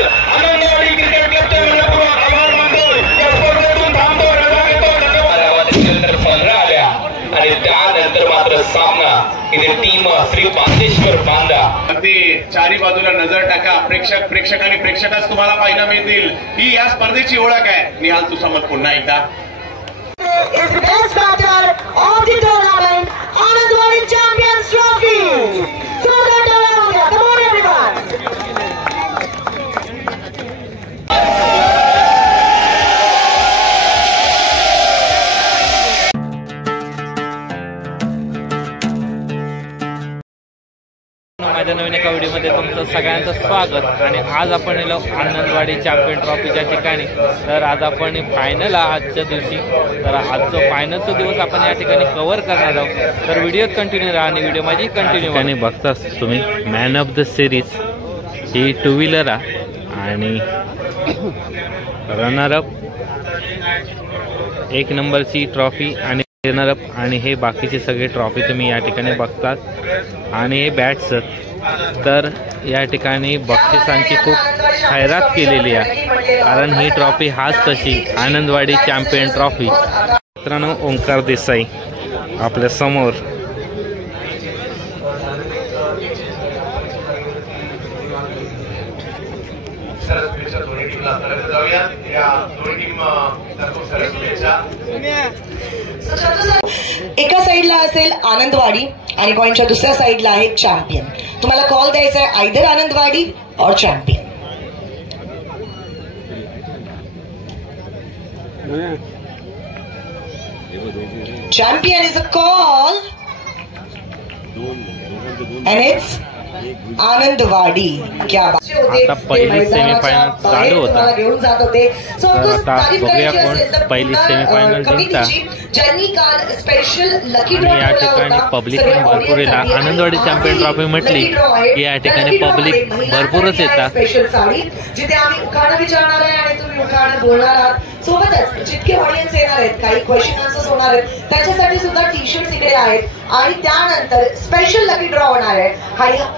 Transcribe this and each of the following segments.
बद्दल Anandwadi cricket captain मनपूर्वक आभार मानतो। या स्पर्धेतून थांबतो रजा घेतो। धन्यवाद। 15 आल्या आणि त्यानंतर मात्र सामना इथे टीम श्री बांदेश्वर बांदा अगदी चारी बाजूला नजर टाका। प्रेक्षक आणि प्रेक्षकच तुम्हाला पाहायला मिळतील। ही या स्पर्धेची ओळख आहे। निहाल तुझं मत पुन्हा एकदा is the best batter of the tournament, Anandwadi Champions Trophy. So that come on everyone. माझ्या नवीन एका व्हिडिओमध्ये तुमचं सगळ्यांचं स्वागत। आणि आज आपण आलो आनंदवाडी चॅम्पियन ट्रॉफीच्या ठिकाणी। तर आज आपण फायनल आजच्या दिवशी, तर आजचं फायनलचा दिवस आपण या ठिकाणी कव्हर करणार आहोत। तर व्हिडिओत कंटिन्यू राहा आणि व्हिडिओ माझी कंटिन्यू आणि बघताच तुम्ही man of the series he 2 wheeler आणि रनरअप 1 नंबरची ट्रॉफी आणि रनरअप आणि हे बाकीचे सगळे ट्रॉफी तुम्ही या ठिकाणी बघतात। आणि हे बॅट्स तर या ठिकाणी बक्षिसांची खूप खैरात केलेली आहे, कारण ही ट्रॉफी हाच तशी आनंदवाडी चॅम्पियन ट्रॉफी। मित्रांनो ओंकार देसाई आपल्या समोर एका साइडला असेल आनंदवाडी आणि कॉइनच्या दुसऱ्या साइडला आहे चॅम्पियन। तुम्हाला कॉल द्यायचा आहे आयदर आनंदवाडी और champion. Champion is a call and it's Anandwadi. क्या आता पहिली सेमीफायनल चालू होता, तर आता बघूया कोण पहिली सेमीफायनल जिंकता। आणि या ठिकाणी पब्लिक पण भरपूर येतात। आनंदवाडी चॅम्पियन ट्रॉफी म्हटली की या ठिकाणी पब्लिक भरपूरच येतात। जिथे आम्ही उखाणं विचारणार आहे आणि तुम्ही उखाणं बोलणार आहात। सोबतच जितके ऑडियन्स येणार आहेत, काही क्वेश्चन आन्सर्स होणार आहेत, त्याच्यासाठी सुद्धा टी शर्ट इकडे आहेत। आणि त्यानंतर स्पेशल लकी ड्रॉ होणार आहे।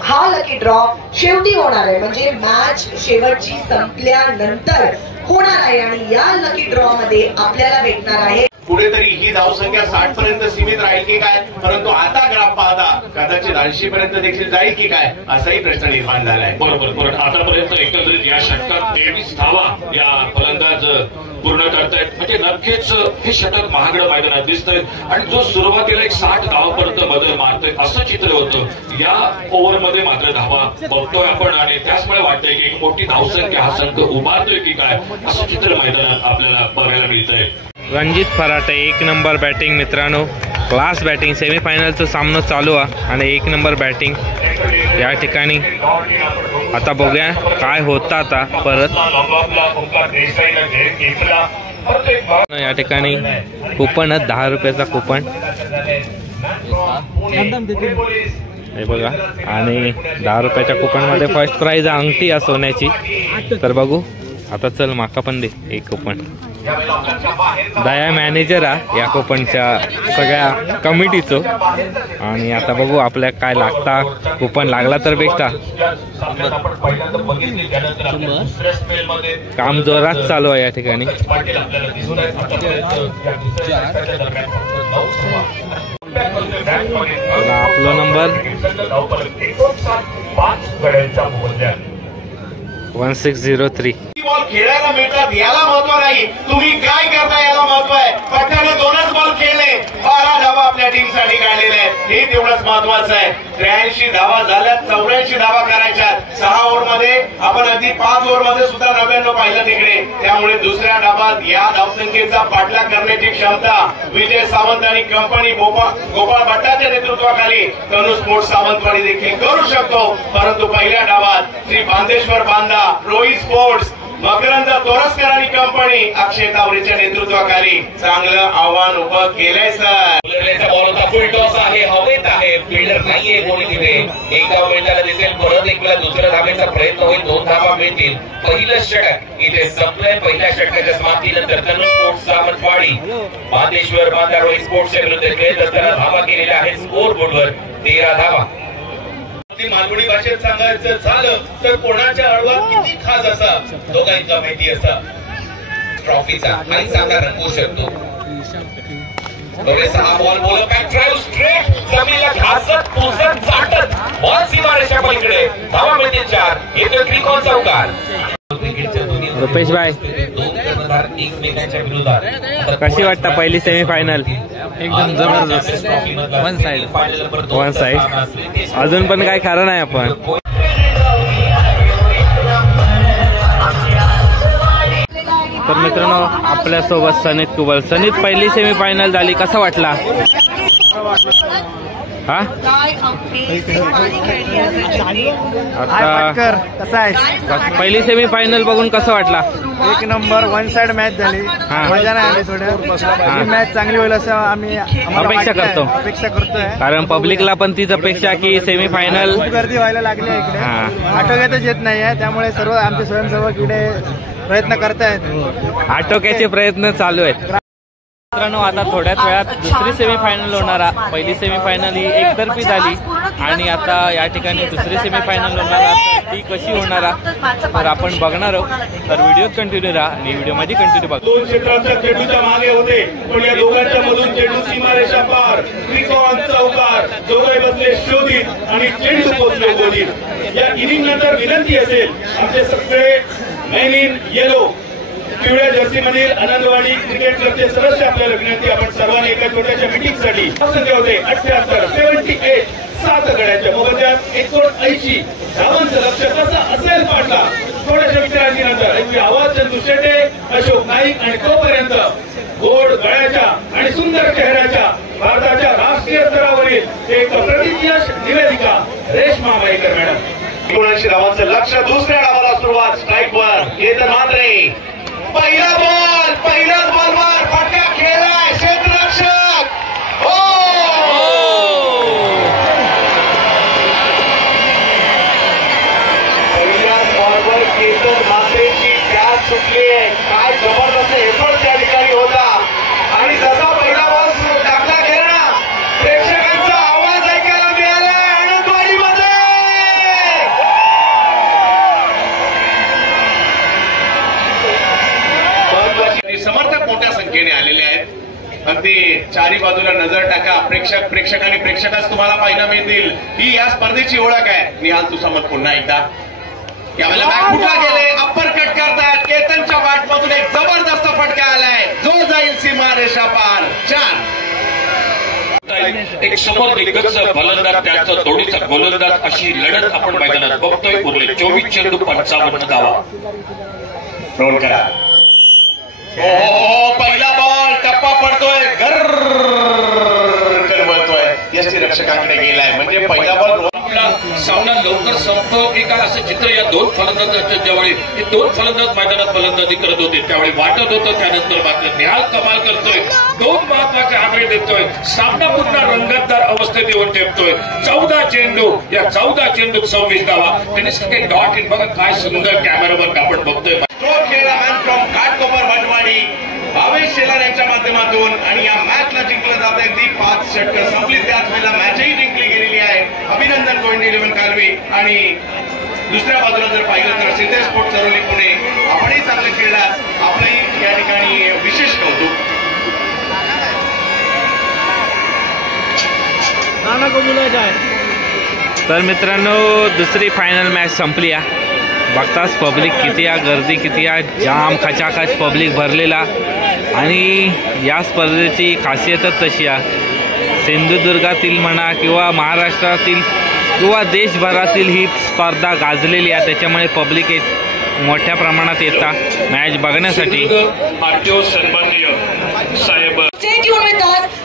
हा लकी ड्रॉ शेवटी होणार आहे, म्हणजे मॅच शेवटची संपल्यानंतर होणार आहे। आणि या लकी ड्रॉ मध्ये आपल्याला भेटणार आहे पुढे तरी ही धावसंख्या 60 पर्यंत सीमित राहील की काय, परंतु आता ग्राफ पाहता कदाचित 80 पर्यंत देखील जाईल की काय असाही प्रश्न निर्माण झालाय। बरोबर आतापर्यंत एकंदरीत या षटकात 23 धावा या फलंदाज पूर्ण करतायत। म्हणजे नक्कीच हे षटक महागडं मैदानात दिसतंय आणि जो सुरुवातीला एक 60 धावापर्यंत बदल मारतोय असं चित्र होतं। या ओव्हरमध्ये मात्र धावा बघतोय आपण आणि त्याचमुळे वाटतंय की एक मोठी धावसंख्या हा संघ उभारतोय की काय असं चित्र मैदानात आपल्याला बघायला मिळतंय। रणजित फराटे 1 नंबर बॅटिंग मित्रांनो, क्लास बॅटिंग। सेमीफायनलचा सामना चालू आहे आणि 1 नंबर बॅटिंग या ठिकाणी। आता बघूया काय होतं आता परत। या ठिकाणी कुपन 10 रुपयाचा कुपन हे बघा, आणि 10 रुपयाच्या कुपन मध्ये फर्स्ट प्राइज अंगठी आहे सोन्याची। तर बघू आता, चल माका पण दे एक कुपन। दया मॅनेजर आहे या कुपनच्या सगळ्या कमिटीचो। आणि आता बघू आपल्या काय लागता, कुपन लागला तर बेस्ट। काम जोरात चालू आहे या ठिकाणी। आपला नंबर 1603। बॉल खेळायला मिळतात याला महत्व नाही, तुम्ही काय करता याला महत्व आहे। पठ्याने 2च बॉल खेळले, 12 धावा आपल्या टीमसाठी काढलेल्या आहेत, हे तेवढंच महत्वाचं आहे। 83 धावा झाल्यात, 84 धावा करायच्या 6 ओव्हरमध्ये। आपण अगदी 5 ओव्हरमध्ये सुद्धा 99 पाहिलं तिकडे। त्यामुळे दुसऱ्या डावात या धावसंख्येचा पाठलाग करण्याची क्षमता विजय सावंत आणि कंपनी गोपाळ भट्टाच्या नेतृत्वाखाली तनु स्पोर्ट्स सावंतवाडी देखील करू शकतो। परंतु पहिल्या डावात श्री बांदेश्वर बांदा, रोहित स्पोर्ट्स, मकरंद तोरसकर आणि कंपनी अक्षय तावरेच्या नेतृत्वाखाली चांगलं आव्हान उभं केलंय सर। बॉल होता, फुल टॉस आहे, हवेत आहे, फिल्डर नाहीये कोणी तिथे। एका मिनिटाला दिसेल परत एक वेळा दुसऱ्या धावेचा प्रयत्न होईल, 2 धावा मिळतील। पहिलं षटक इथे संपलंय। पहिल्या षटकाच्या समाप्तीनंतर तनु स्पोर्ट्स सावंतवाडी बांदेश्वर बांदा रोहित स्पोर्ट्सच्या विरुद्ध खेळत असताना धावा केलेल्या आहेत स्कोर बोर्डवर 13 धावा। मालवणी भाषेत सांगायचं झालं तर कोणाच्या अडवा किती खास असा दोघांचा माहिती असा ट्रॉफीचा आणि चांगला रंगवू शकतो. हा बॉल बोलत बॅक ड्राइव्ह स्ट्रेट जमिनीला घासत पुसत चाटत बॉल सीमारेषा पलीकडे धावा मिळतील 4. येतो त्रिकोण चौकार. रुपेश भाई एकमेकांच्या विरोधात कशी वाटतं पहिली सेमीफायनल? एकदम जबरदस्त. वन साइड अजून पण काय खरं नाही आपण. तर मित्रांनो आपल्यासोबत सनीत कुबल. सनीत पहिली सेमीफायनल झाली, कसा वाटला? हा आता कसा आहे पहिली सेमीफायनल बघून कसं वाटला? एक नंबर. वन साइड मॅच झाली, मजा नाही आली थोड्या. मॅच चांगली होईल असं आम्ही अपेक्षा करतोय. कारण पब्लिकला पण तीच अपेक्षा की सेमीफायनल गर्दी व्हायला लागली आहे इकडे. आटोक्यातच येत नाहीये, त्यामुळे सर्व आमचे स्वयंसेवक इकडे प्रयत्न करतायत. आटोक्याचे प्रयत्न चालू आहेत. मित्रांनो आता थोड्याच वेळात दुसरी सेमीफायनल होणारा. पहिली सेमीफायनल ही एकतर्फी झाली आणि आता या ठिकाणी दुसरी सेमीफायनल होणार. ती कशी होणार तर आपण बघणार आहोत. तर व्हिडिओ कंटिन्यू राहा आणि व्हिडिओ मध्ये कंटिन्यू बघा. 2 क्षेत्रांच्या चेंडूच्या मागे होते पण या दोघांच्या मधून चेंडू सीमारेषा पार. त्रिकोण चौकार. दोघे बसले शोधित आणि चेंडू पोहोचले गोलीत. या इनिंग नंतर विनंती असेल आमचे सगळे मेन इन येलो पिवळ्या जर्सी मधील आनंदवाडी क्रिकेट क्लबचे सदस्य आपल्याला विनंती आपण सर्वांनी एका छोट्याशा मीटिंगसाठी संख्या होते 78 78 7 गड्याच्या मोबदल्यात 180 धावांचं लक्ष कसं असेल पाडला. थोड्याशा विचारांची नंतर आवाज चंदू शेटे, अशोक नाईक आणि तोपर्यंत गोड गळ्याच्या आणि सुंदर चेहऱ्याच्या भारताच्या राष्ट्रीय स्तरावरील एक प्रतिज्ञाश निवेदिका रेश्मा माईकर मॅडम. 79 धावांचं लक्ष. दुसऱ्या डावाला सुरुवात. स्ट्राईकवर केतन मात्रे. पहिला बॉल. पहिल्याच बॉलवर फटका खेळलाय क्षेत्ररक्षक. पहिल्याच बॉलवर केतन मात्रेची कॅच सुटली आहे. काय जबरदस्त एफर्ट त्या ठिकाणी होता आणि जसा पहिला बॉल टाकला गेला ना प्रेक्षकांचा आवाज ऐकायला मिळाला आनंदवाडीमध्ये. समर्थक मोठ्या संख्येने आलेले आहेत. अगदी चारी बाजूला नजर टाका. प्रेक्षक आणि प्रेक्षकाच तुम्हाला पाहायला मिळतील. ही या स्पर्धेची ओळख आहे. निहाल तुसामत पुन्हा एकदा यावेळेला बॅकफुटला गेले. अप्पर कट करतात. केतनच्या बॅटमधून एक जबरदस्त फटका आलाय जो जाईल सीमारेषा पार. 4. एक समोर दिग्गज फलंदाज त्याचा जोडीचा गोलंदाज अशी लढत आपण मैदानात बघतोय. उरले 24 चेंडू 55 धावा. रोल करा. पहिला बॉल टप्पा पडतोय. गरबळतोय. यष्टीरक्षकांकडे गेलाय म्हणजे पहिला बॉल. सामना लवकर संपतो की काय असं चित्र या 2 फलंदाजांच्या ज्यावेळी हे 2 फलंदाज मैदानात फलंदाजी करत होते त्यावेळी वाटत होतं. त्यानंतर मात्र निहाल कमाल करतोय. 2 महत्वाचे आकडे देतोय. सामना पुन्हा रंगतदार अवस्थेत येऊन ठेवतोय. 14 चेंडू. या 14 चेंडूत 26 धावा. त्यांनी सगळे डॉट इन बघा काय सुंदर कॅमेरावर आपण बघतोय. खेळला मॅन फ्रॉम घाटकोपर भटवाडी भावेश शेलार यांच्या माध्यमातून आणि या मॅचला जिंकलं जात आहे. ती 5 षटकं संपली. त्याच वेळेला मॅचही जिंकली गेलेली आहे. अभिनंदन गोविंद 11 कालवी. आणि दुसऱ्या बाजूला जर पाहिलं तर सिद्धे स्पोर्ट चरोली पुणे आपणही चांगले खेळलात. आपलंही या ठिकाणी विशेष कौतुक. तर मित्रांनो दुसरी फायनल मॅच संपली आहे. बघताच पब्लिक किती आहे, गर्दी किती आहे. जाम खचाखच पब्लिक भरलेला आणि या स्पर्धेची खासियतच तशी आहे. सिंधुदुर्गातील म्हणा किंवा महाराष्ट्रातील किंवा देशभरातील ही स्पर्धा गाजलेली आहे. त्याच्यामुळे पब्लिक मोठ्या प्रमाणात येतात मॅच बघण्यासाठी. आरटीओ सन्माननीय साहेब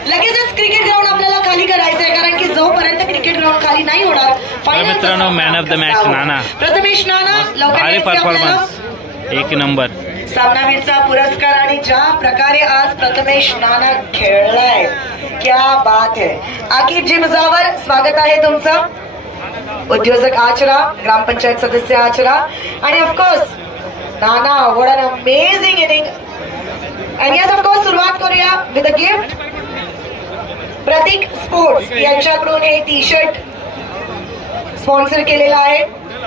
लगेचच क्रिकेट ग्राउंड आपल्याला खाली करायचं आहे कारण की जोपर्यंत क्रिकेट ग्राउंड खाली नाही होणार. मित्रांनो मॅन ऑफ द मॅच नाना. प्रथमेश नाना भारी परफॉर्मन्स. 1 नंबर. सामनावीरचा पुरस्कार आणि ज्या प्रकारे आज प्रथमेश नाना खेळलाय क्या बात है. आकिब जी मुजावर स्वागत आहे तुमचं. उद्योजक आचरा, ग्रामपंचायत सदस्य आचरा आणि of course Nana. What an amazing inning. आणि यस ऑफकोर्स सुरुवात करूया with a gift. Pratik sports यांच्याकडून हे टी शर्ट स्पॉन्सर केलेला आहे.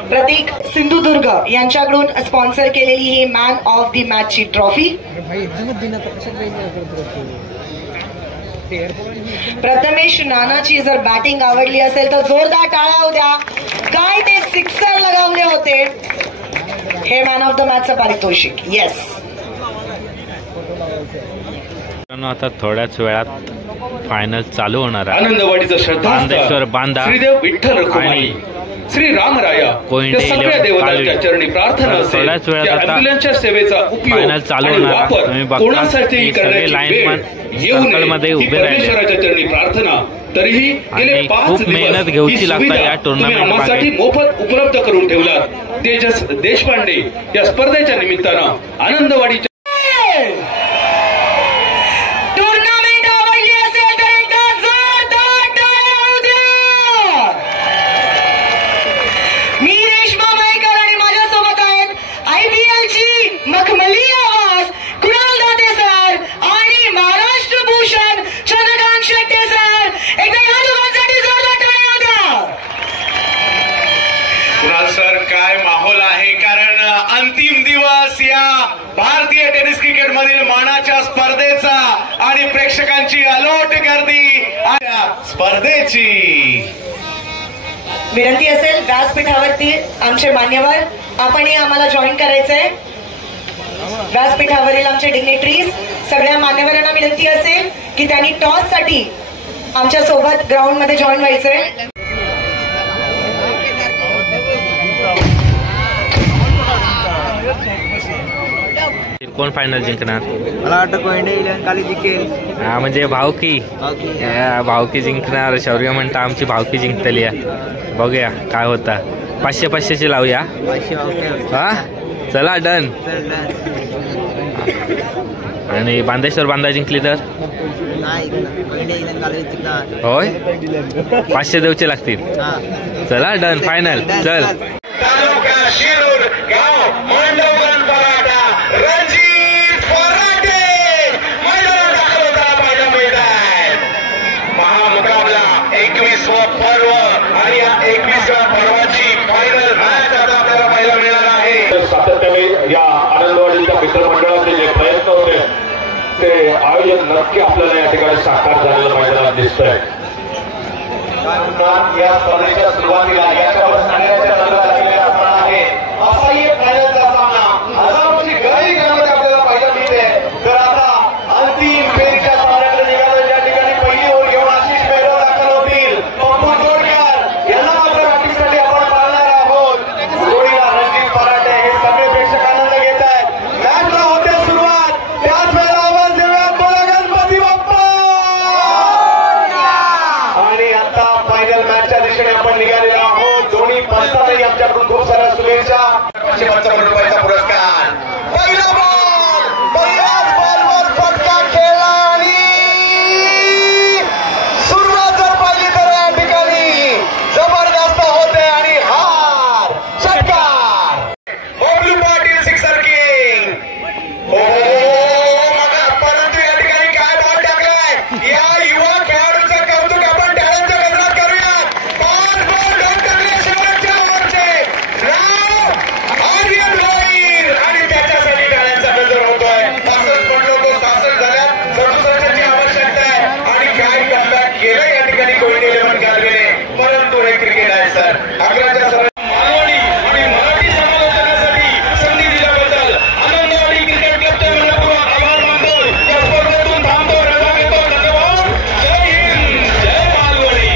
प्रतीक सिंधुदुर्ग यांच्याकडून स्पॉन्सर केलेली ही मॅन ऑफ दी मॅचची ट्रॉफी. प्रथमेश नानाची जर बॅटिंग आवडली असेल तर जोरदार टाळ्या उद्या. काय ते सिक्सर लगावले होते. हे मॅन ऑफ द मॅचचं पारितोषिक. येस, आता थोड्याच वेळात फायनल चालू होणार आहे. आनंदवाडीचा बांदेश्वर बांधा श्रीदेव विठ्ठल रखुमाई श्री रामराया सगळ्या देवतांच्या चरणी प्रार्थना असेल. ॲम्ब्युलन्सच्या सेवेचा उपयोग आणि वापर कोणासाठी करण्याची येऊ नये ही परमेश्वराच्या चरणी प्रार्थना. तरीही गेले 5 मेहनत घेऊची लागते या टुर्नामेंटसाठी मोफत उपलब्ध करून ठेवलात. तेजस देशपांडे या स्पर्धेच्या निमित्तानं आनंदवाडीच्या अंतिम दिवस या भारतीय टेनिस क्रिकेट मधील मानाच्या स्पर्धेचा आणि प्रेक्षकांची अलोट गर्दी स्पर्धेची विनंती असेल व्यासपीठावरती आमचे मान्यवर आपणही आम्हाला जॉईन करायचंय. व्यासपीठावरील आमचे डिग्नेटरीज सगळ्या मान्यवरांना विनंती असेल की त्यांनी टॉस साठी आमच्या सोबत ग्राउंड मध्ये जॉईन व्हायचंय. कोण फायनल जिंकणार? मला वाटतं कोयंडे इलेव्हन काली जिंकेल. हा म्हणजे भावकी जिंकणार. शौर्य म्हणता आमची भावकी जिंकतली. बघूया काय होता. 500-500ची लावूया. हा चला डन. आणि बांदेश्वर बांधा जिंकली तर होय 500 देऊचे लागतील. चला डन फायनल. चल पर्व आणि या 21व्या पर्वाची फायनल मॅच आता आपल्याला पाहायला मिळणार आहे. सातत्याने या आनंदवाडीच्या मित्रमंडळाचे जे प्रयत्न होते ते आयोजन नक्की आपल्याला या ठिकाणी साकार झालेलं मैदानात दिसतंय. या स्पर्धेच्या सुरुवातीला याच्यावर सांगण्याच्या नंतर असणार आहे असा एक फायनलचा सामना हजारोची गळी करण्यात आपल्याला पाहायला मिळते. तर आता अंतिम फेरीच्या सामन्याकडे निघालं. ज्या ठिकाणी पहिली ओव्हर घेऊन आशिष मेहरा दाखल होतील. पप्पू जोडकर यांना मात्र बॅटिंगसाठी आपण पाहणार आहोत. जोडीला रणजित पराटे हे सगळे प्रेक्षक आनंद घेत आहेत. मॅचला होते सुरुवात. त्याच वेळेला आवाज देऊयात बोला गणपती बाप्पा. आणि आता फायनल मॅचच्या दिशेने आपण निघालेलो आहोत. दोन्ही पंचांनाही आमच्याकडून खूप साऱ्या शुभेच्छा. 555 रुपयाचा पुरस्कार. पहिला बॉल पहिल्याच बॉलवर फटका खेळला आणि सुरुवात जर पाहिली तर या ठिकाणी जबरदस्त होते आणि हार षटकार. Bablu Patil sixer king. परंतु या ठिकाणी काय बॉल टाकलाय. या युवा खेळाडूचं कौतुक आपण टाळ्यांच्या गजरात करूयात. 5 बॉल डॉट टाकले शेवटच्या ओव्हरचे. नाव आर्यन भोईर आणि त्याच्यासाठी टाळ्यांचा गजर होतोय. 65 पडलो तो 66 झाल्यात. 67ची आवश्यकता आहे आणि काय कमबॅक केलं या ठिकाणी कोयंडे इलेव्हन कालवेने. परंतु हे क्रिकेट आहे सर. 11च्या मालवणी आणि मराठी समालोचनासाठी संधी दिल्याबद्दल आनंदवाडी क्रिकेट क्लबचे मनपूर्वक आभार मानतो. या स्पर्धेतून थांबतो रजा घेतो. धन्यवाद. जय हिंद जय मालवणी.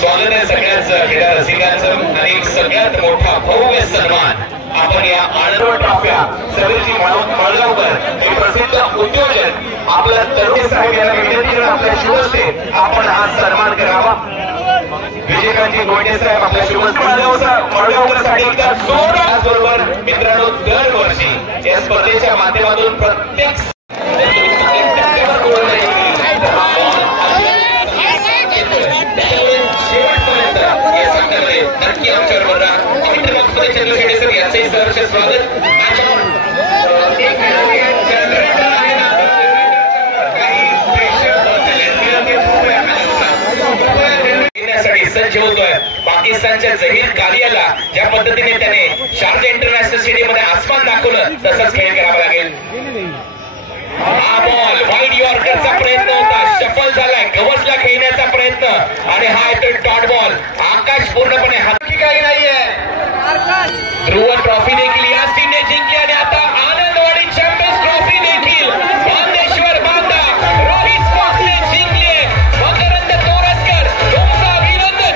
स्वागत आहे सगळ्यांचं क्रीडा रसिकांचं आणि सगळ्यात मोठा भव्य सन्मान आपण या आनंद ट्रॉफ्या सगळ्याची मळगावकर हे प्रसिद्ध उद्योजक आपल्या तरुण साहेब यांना विनंती करून आपल्या शुभस्ते आपण हा सन्मान करावा. विजयकांतजी गोंडे साहेब आपल्या शुभस्ते मळगावकरसाठी एकदा जोरदार. त्याचबरोबर मित्रांनो दरवर्षी या स्पर्धेच्या माध्यमातून प्रत्येक नक्की आमच्याबरोबर याचंही सहर्ष स्वागत. पाकिस्तानच्या जहीर कालियाला ज्या पद्धतीने त्याने शारजा इंटरनॅशनल स्टेडियम मध्ये आसमान दाखवलं तसंच खेळ करावा लागेल. हा बॉल वाईड यॉर्करचा प्रयत्न होता, सफल झालाय, गवसला खेळण्याचा प्रयत्न आणि हा येतो डॉट बॉल. आकाश पूर्णपणे हाती काही नाहीये. ध्रुव ट्रॉफी देखील याच टीमने जिंकली आणि आता आनंदवाडी चॅम्पियन्स ट्रॉफी देखील बांदेश्वर बांदा रोहित स्पोर्ट्सने जिंकली. मकरंद तोरसकर तुमचं अभिनंदन.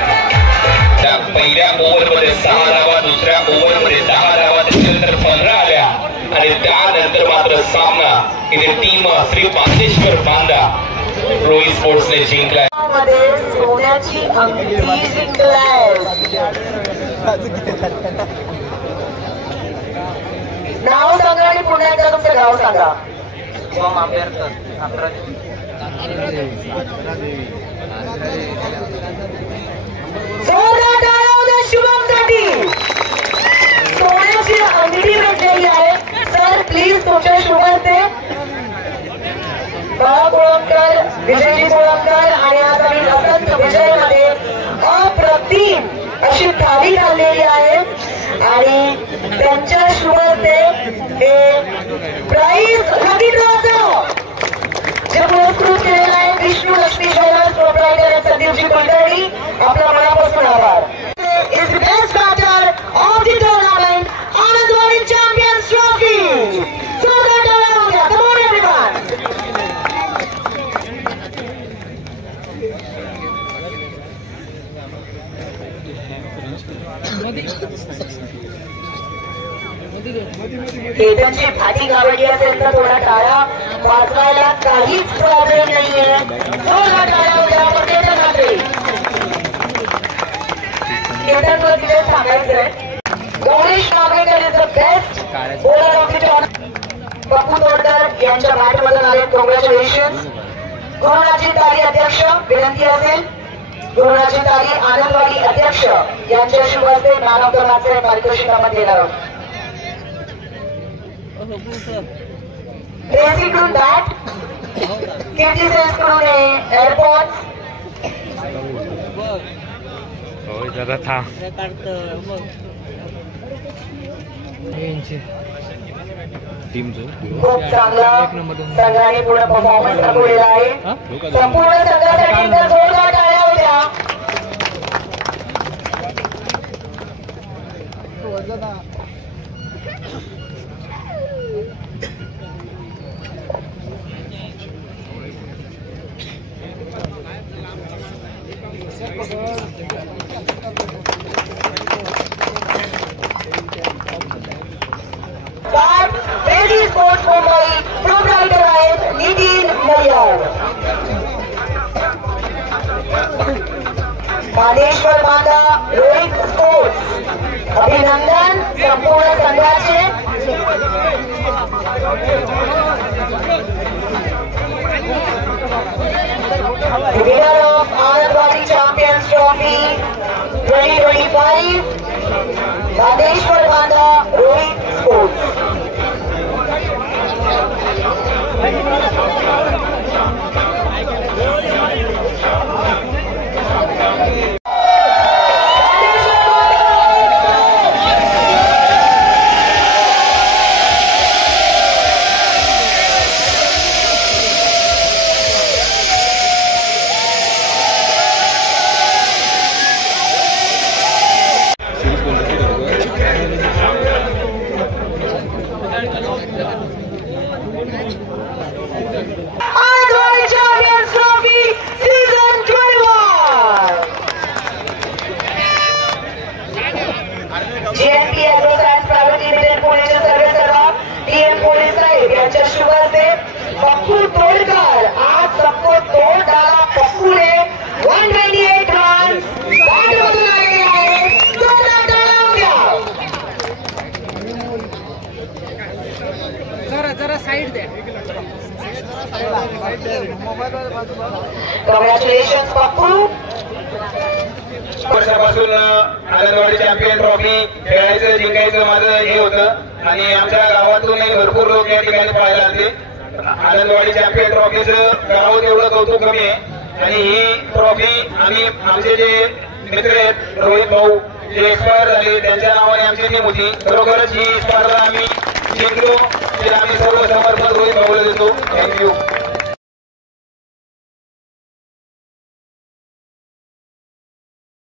त्या पहिल्या ओव्हरमध्ये 6 धावा, दुसऱ्या ओव्हरमध्ये 10 धावा, त्याच्यानंतर 15 आल्या आणि त्यानंतर मात्र सामना इथे टीम श्री बांदेश्वर बांदा रोहित स्पोर्ट्सने जिंकलाय. सोन्याची अंगठी जिंकलाय. नाव सांगा आणि पुन्हा एकदा तुमचं नाव सांगा. जोरदार टाळ्या होत्या शुभमसाठी. सोन्याची अंगठी भेटलेली आहे. सर प्लीज तुमच्या शुभ हस्ते बाळा कोळंबकर, विजयजी कोळंबकर आणि आज आम्ही वसंत विजय मध्ये अप्रतिम अशी थाळी घाललेली आहे आणि त्यांच्या शुभ हस्ते हे प्राईज रवींद्राचं जे पुरस्कृत केलेलं आहे विष्णू लक्ष्मी ज्वेलर्स प्रोप्रायटर संदीपजी कुलकर्णी, आपला मनापासून आभार. Is the best batter of the tournament Anandwadi champions trophy. जोरदार टाळ्या होत्या. Come on everyone. केतनची फाटी गावली असेल तर थोडा टाळा वाजवायला काहीच प्रॉब्लेम नाहीये. थोडा टाळा होत्या पण केतन ठाकरे. केतन तिथे सांगायचंय Gourish Nagvekar is the best bowler of the tournament. Pappu Todkar यांच्या बॅटमधून आले. कॉंग्रॅच्युलेशन्स. गुरुनाथजी तारी अध्यक्ष विनंती असेल गुरुनाथजी तारी आनंदवाडी अध्यक्ष यांच्या शुभ हस्ते मॅन ऑफ द मॅचचे पारितोषिकामध्ये येणार आहोत. रेसीकडून बॅट, कीर्ती सेल्सकडून एअरपोर्ट. जरा था खूप चांगला संघाने पूर्ण परफॉर्मन्स दाखवलेला आहे. संपूर्ण संघासाठी तर जोरदार टाळ्या होत्या. वेदी स्पोर्ट्स मुंबई प्रोप्रायटर आहेत नितीन मल्हार. बांदेश्वर बांदा रोहित स्पोर्ट्स अभिनंदन संपूर्ण संघाचे. Winner of Anandwadi champions trophy 2025 Bandeshwar Banda Rohit sports. Pappu Todkar आज सबको तोड डाला. पप्पू ने 128 रन बॅटमधून आलेले आहेत. जोरदार टाळ्या होत्या. जरा साईड द्या. कॉंग्रॅच्युलेशन्स पप्पू. वर्षापासून आनंदवाडी चॅम्पियन ट्रॉफी खेळायचं जिंकायचं माझं हे होतं आणि आमच्या गावातूनही भरपूर लोक या ठिकाणी पाहायला आले. आनंदवाडी चॅम्पियन ट्रॉफीचं करावं तेवढं कौतुक कमी आहे. आणि ही ट्रॉफी आम्ही आमचे जे मित्र आहेत रोहित भाऊ जे एक्सपायर झाले त्यांच्या नावाने आमची टीम होती. खरोखरच ही स्पर्धा आम्ही जिंकलो ते आम्ही सर्व समर्पण रोहित भाऊला देतो. थँक्यू.